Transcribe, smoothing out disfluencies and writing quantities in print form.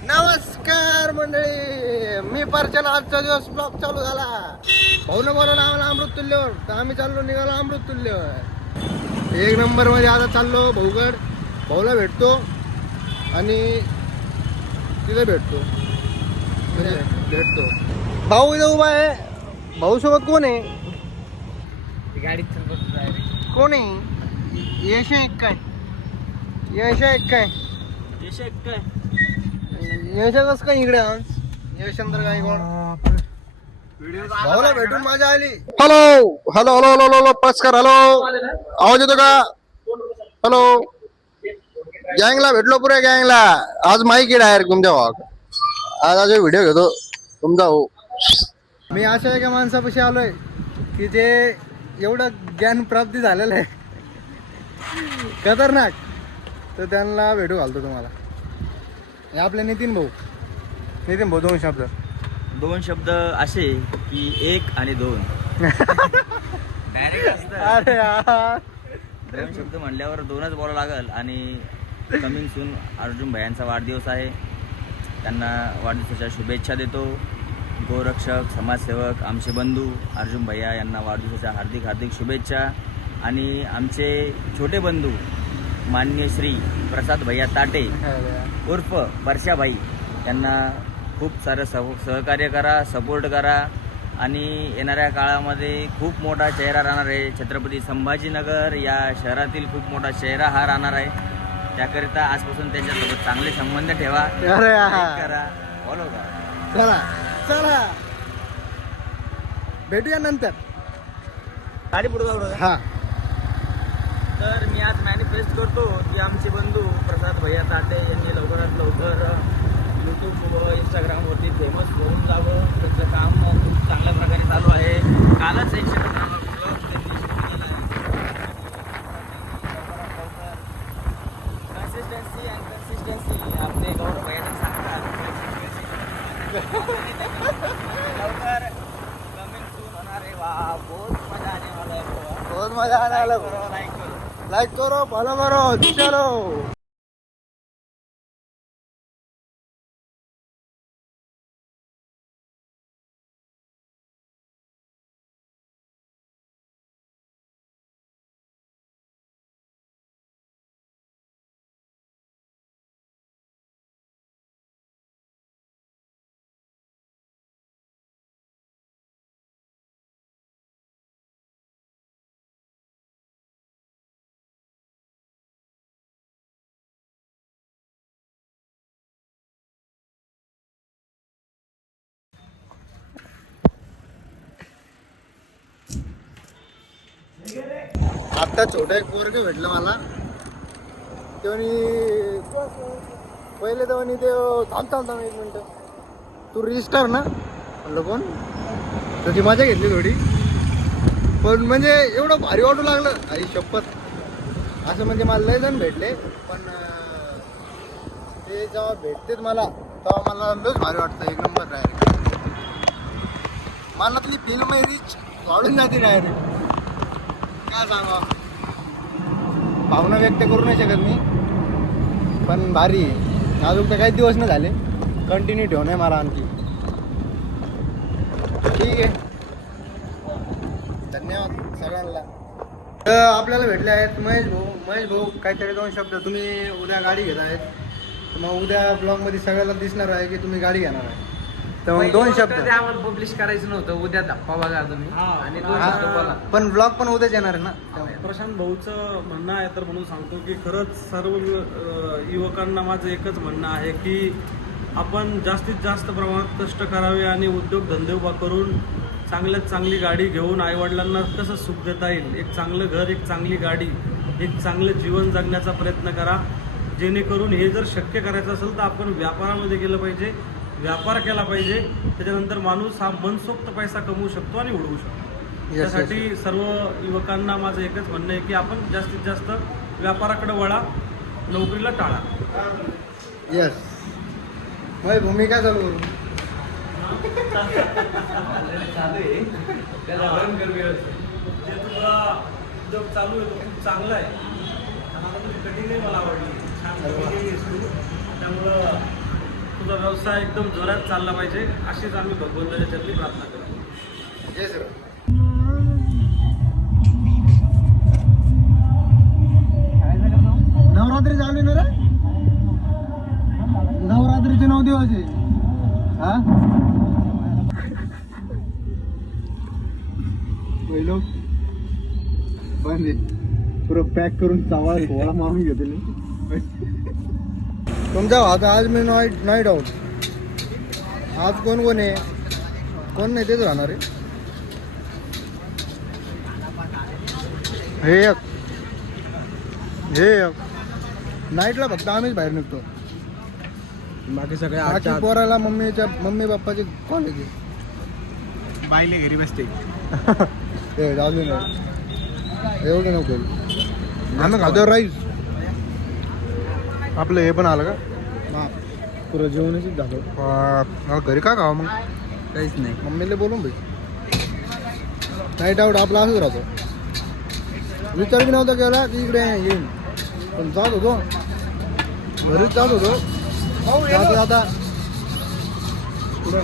नमस्कार मंडळी, मी पर्चन. आजचा दिवस ब्लॉग चालू झाला. भाऊनं बोलवलं आम्हाला अमृततुल्यवर, तर आम्ही चाललो निघालो अमृततुल्यवर. एक नंबर मध्ये आता चाललो भाऊगड. भाऊला भेटतो आणि तिथे भेटतो. भाऊ इथं उभा आहे. भाऊ सोबत कोण आहे? गाडीत कोण आहे? यश आहे काय? यश आहे काय? यशच काय इकडे आज? यशंतर काय कोण? भाऊला भेटून मजा आली. Hello hello hello hello hello पस्कर. हॅलो, आवाज येतो का? हॅलो, गँगला भेटलो, पुऱ्या गँगला. आज माईक आहे डायरेक्ट तुमच्या भाग. आज व्हिडिओ घेतो तुमचा. हो, मी अशा एका माणसापाशी आलोय की जे एवढं ज्ञान प्राप्ती झालेलं आहे खतरनाक. तर त्यांना भेटू घालतो तुम्हाला. हे आपले नितीन भाऊ. नितीन भाऊ, दोन शब्द असे की 1 आणि 2 डायरेक्ट असतं. अरे यार, 2 शब्द म्हणल्यावर 2च बोलावं लागल. आणि कमिंग सून अर्जुन भैयांचा वाढदिवस आहे. त्यांना वाढदिवसाच्या शुभेच्छा देतो. गोरक्षक, समाजसेवक, आमचे बंधू अर्जुन भैया यांना वाढदिवसाच्या हार्दिक हार्दिक शुभेच्छा. आणि आमचे छोटे बंधू माननीय श्री प्रसाद भैया ताटे उर्फ वर्षाभाई यांना खूप सारं सहकार्य करा, सपोर्ट करा. आणि येणाऱ्या काळामध्ये खूप मोठा चेहरा राहणार आहे. छत्रपती संभाजीनगर या शहरातील खूप मोठा चेहरा हा राहणार आहे. त्याकरिता आजपासून त्यांच्यासोबत चांगले संबंध ठेवा, करा, फॉलो करा. चला चला, भेटूया नंतर. गाडी पुढे जाऊ. हा, तर मी आज मॅनिफेस्ट करतो की आमचे बंधू प्रसाद भैया ताटे यांनी लवकरात लवकर यूट्यूब व इंस्टाग्रामवरती फेमस होऊन जावं. त्याचं काम खूप चांगल्या प्रकारे चालू आहे. कालच 115 ब्लॉग त्यांनी शूट केला आहे. कन्सिस्टन्सी आपले गौरव भैया सांगतात. लवकर कमिंग सून होणार आहे. वा, बहुत मजा आने वाला है. बहुत मजा आने वाला है. लाइक करो, फॉलो करो, चलो. आता छोटा एक पोरग भेटलं मला. पहिले तर ते थांब 1 मिनिट. तू रजिस्टर ना? म्हणलं कोण? त्याची मजा घेतली थोडी, पण म्हणजे एवढं भारी वाटू लागलं. आई शपथ, असं म्हणजे मला लय जण भेटले, पण ते जेव्हा भेटतेत मला तेव्हा मला लयच भारी वाटतं. 1 नंबर डायरेक्ट मनातली फिल्म रिच वाढून जाते डायरेक्ट. काय सांगा, भावना व्यक्त करू नाही शकत मी, पण भारी. अजून तर काही दिवस नाही झाले, कंटिन्यू ठेवणं आहे मला आणखी. ठीक आहे, धन्यवाद सगळ्यांना. तर आपल्याला भेटले आहेत महेश भाऊ. काहीतरी 2 शब्द. तुम्ही उद्या गाडी घेत आहेत, तर मग उद्या ब्लॉगमध्ये सगळ्याला दिसणार आहे की तुम्ही गाडी घेणार आहे. तर मग 2 शब्द. आम्हाला पब्लिश करायचं नव्हतं. उद्या धप्पा बघा तुम्ही. आणि 2 शब्द बोला. पण ब्लॉग पण उद्याच येणार आहे ना. प्रशांत भाऊचं म्हणणं आहे, तर म्हणून सांगतो की खरंच सर्व युवकांना माझं एकच म्हणणं आहे की आपण जास्तीत जास्त प्रमाणात कष्ट करावे आणि उद्योगधंदे उभा करून चांगल्यात चांगली गाडी घेऊन आईवडिलांना कसं सुख देता येईल, एक चांगलं घर, एक चांगली गाडी, एक चांगलं जीवन जगण्याचा प्रयत्न करा. जेणेकरून हे जर शक्य करायचं असेल तर आपण व्यापारामध्ये गेलं पाहिजे, व्यापार केला पाहिजे. त्याच्यानंतर माणूस हा मनसोक्त पैसा कमवू शकतो आणि उडवू शकतो. त्यासाठी सर्व युवकांना माझं एकच म्हणणं आहे की आपण जास्तीत जास्त व्यापाराकडे वळा, नोकरीला टाळा. येस, माझी भूमिका चालू करू. जे तुझा उद्योग चालू आहे तो खूप चांगला आहे. आणि आता तुझी कटिंगही मला आवडली, छान कटिंग. त्यामुळं तुझा व्यवसाय एकदम जोरात चालला पाहिजे अशीच आम्ही भगवंताच्या चरणी प्रार्थना करतो. जय सर. नवरात्री चालू ना रे, नवरात्रीचे 9 दिवस आहे. हा पहिलो बंद आहे. पुरं पॅक करून चावळा गोळा मारून घेतले तुमच्या आता. आज मी नाईट आउट. आज कोण कोण आहे, कोण नाही तेच राहणार आहे. हे एक नाईटला फक्त आम्हीच बाहेर निघतो. बाकी सगळे बाकी पोराला मम्मी पप्पाची कॉलेज आहे. बाईले घरी बसते. ते जाऊ दे ना, एवढं नको. आम्ही खातो राईस. आपलं हे पण आलं का पुरं जेवणच झालं. घरी का खावं मग, काहीच नाही. मम्मीला बोलून भाई. नाईट आउट आपला असंच राहतो. विचार बी नव्हता केला की इकडे येईन, पण जात होतो घरीच जात होतो. आता पुढे